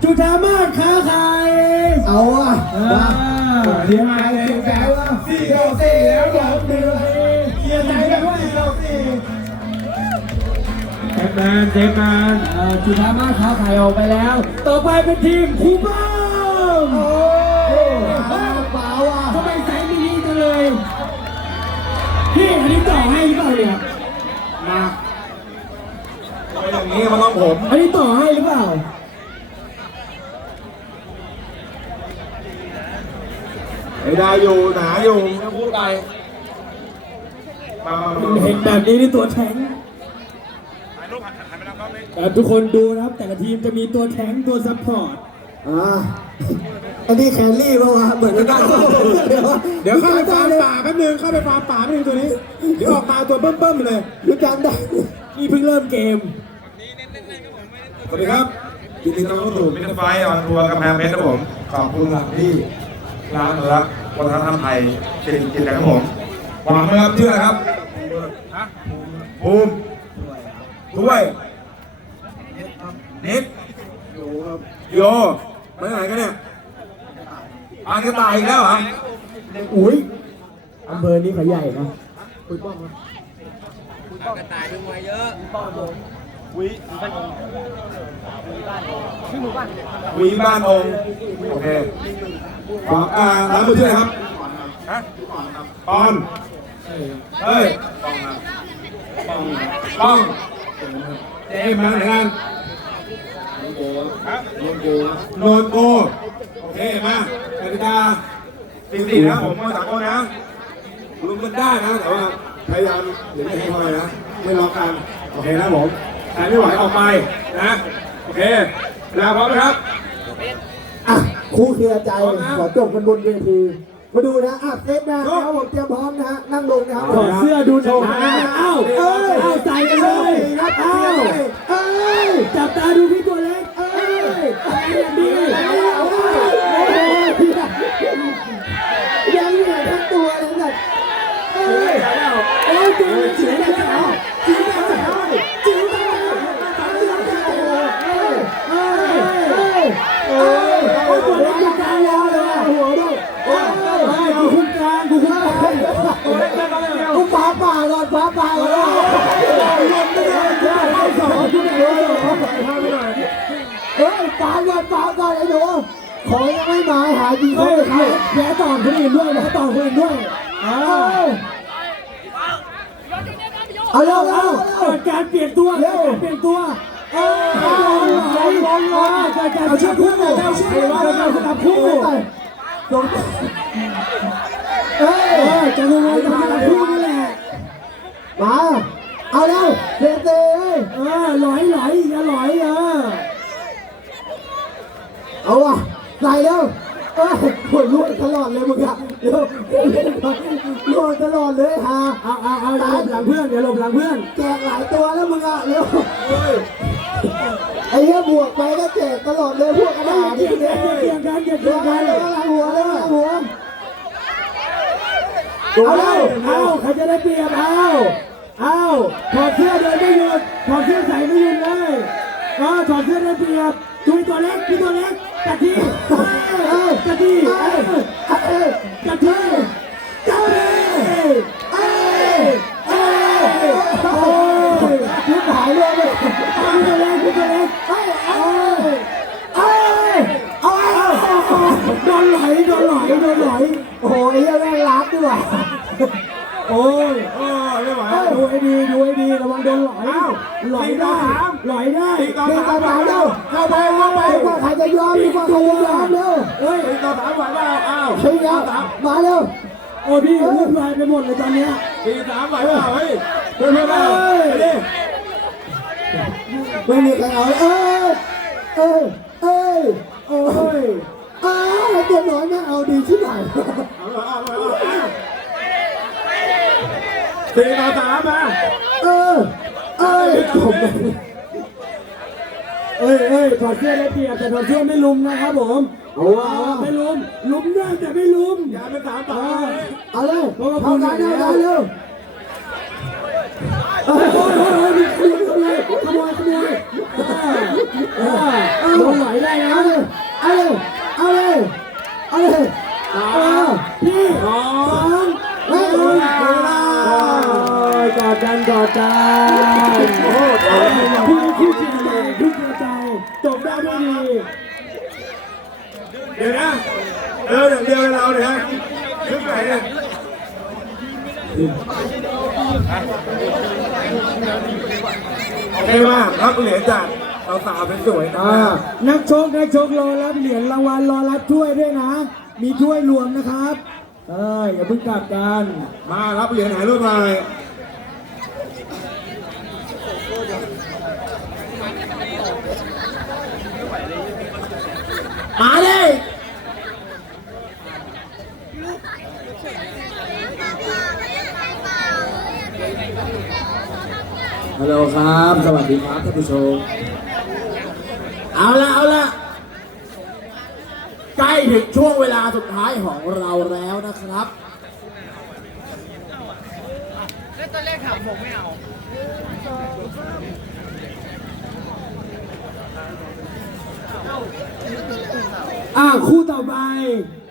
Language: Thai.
จุฬามาศค้าขายเอาอ่ะเดี๋ยวมาเลยแกว่า4-4แล้วหลอกดีเชียร์ใจกันว่า4-4เทปแมนจุฬามาศค้าขายออกไปแล้วต่อไปเป็นทีมคูบ้างโอ้เปล่าอ่ะทำไมใส่มินิจังเลยพี่อันนี้ต่อให้หรือเปล่าเนี่ยมาอย่างนี้มันต้องผมอันนี้ต่อให้หรือเปล่าไอ้ได้อยู่หนาอยู่ไม่พูดไปเห็นแบบนี้นี่ตัวแทงทุกคนดูนะครับแต่ละทีมจะมีตัวแทงตัวซัพพอร์ตอันนี้แคลรี่ป่าวะเหมือนกันเดี๋ยวเข้าไปฟาร์มป่าแป๊บนึงเข้าไปฟาร์มป่าแป๊บนึงตัวนี้เดี๋ยวออกมาตัวเบิ่มๆเลยรู้จักได้นี่เพิ่งเริ่มเกมสวัสดีครับยินดีต้อนรับสู่มิตรไฟออนทัวร์กำแพงเพชรครับผมขอบคุณที่ร้านรักวัฒนธรรมไทยเชิญกินกันครับผมหวังนะครับชื่ออะไรครับภูมิถ้วยนิดโยมาจากไหนกันเนี่ยอานกระต่ายอีกแล้วเหรออุ้ยอำเภอนี้เขาใหญ่นะคุยป้องครับกระต่ายเป็นมวยเยอะวีบ้านองค์โอเคร้านผู้ช่วยครับปอนเฮ้ยป้องเจ๊มาไหนกันโนนโกโอเคมากติกา44นะผมมาจากคนนะรวมกันได้นะแต่ว่าพยายามอย่าให้คอยนะไม่ล็อกกันโอเคนะผมใครไม่ไหวออกไปนะโอเคเวลาพร้อมไหมครับคู่เคลียร์ใจขอจบกันบนเวทีมาดูนะเซฟนะครับผมเตรียมพร้อมนะฮะนั่งลงนะครับถอดเสื้อดูโชว์เอ้าใส่กันเลยจับตาดูพี่ตัวเล็กอย่างดียังเหลือทั้งตัวเลยแบบตัวเฉียดแล้วจีบแล้วจีบแล้วตัวเล็กอยู่กลางยาวเลยหัวด้วยกูคุ้มกลางกูฟ้าป่าก่อนฟ้าป่าก่อนฟ้าก่อนไอ้หนูขอยังไม่มาหาดีเขาเลยแย่ต่อคนอื่นด้วยนะต่อคนอื่นด้วยเอาเร็วการเปลี่ยนตัวเปลี่ยนตัวเอาชื่อคู่เอาชื่อคู่จะรู้ว่าจะมาคู่นี่แหละมาเอาเร็วเตะหลอยอย่าหลอยเอาว่ะใส่เร็วปวดรวดตลอดเลยมึงอะเร็วรวดตลอดเลยฮะเอาหลังเพื่อนเดี๋ยวหลบหลังเพื่อนแจกหลายตัวแล้วมึงอะเร็วไอ้เหี้ยบวกไปก็แจกตลอดเลยพวกกระดาษนี่เกี่ยงกันหัวเอาใครจะได้เปรียบเอาถอดเสื้อเดินไม่หยุดถอดเสื้อใส่ไม่หยุดเลยถอดเสื้อได้เปรียบพี่ตัวเล็กกะทิพี่หายเลยพี่ตัวเล็กโดนไหลโอ้ยยังแรงรักด้วยโอ้ยไม่ไหวดูให้ดีระวังโดนไหลได้ตีต่อสามเร็วเข้าไปว่าใครจะยอมเร็วตีต่อ3ไหวเปล่ามาเร็วโอ้พี่วุ่นวายไปหมดเลยตอนเนี้ยตี3ไหวเปล่าเฮ้ยเพื่อนเปล่าไม่มีใครเอาตัวน้อยไม่เอาดีชิบหายตีต่อ3มาถอดเสื้อได้เปรียบแต่ถอดเสื้อไม่ลุมนะครับผมไม่ลุมได้แต่ไม่ลุมอย่าเป็น3ต่อเอาเลยเข้ากันได้เร็วขโมยโดนไหลได้นะไม่ดีเดี๋ยวนะอย่างเดียวเราเนี่ยฮะขึ้นไหนเนี่ยโอเคว่ารับเหรียญจากเราสาวเป็นสวยนะนักชกรอรับเหรียญรางวัลรอรับถ้วยด้วยนะ มีถ้วยรวมนะครับอย่าเพิ่งกลับกันมารับเหรียญหายรูปหน่อยมาเลย ฮัลโหลครับ สวัสดีครับท่านผู้ชม เอาละใกล้ถึงช่วงเวลาสุดท้ายของเราแล้วนะครับแล้วตอนแรกถามผมไม่เอาคู่ต่อไป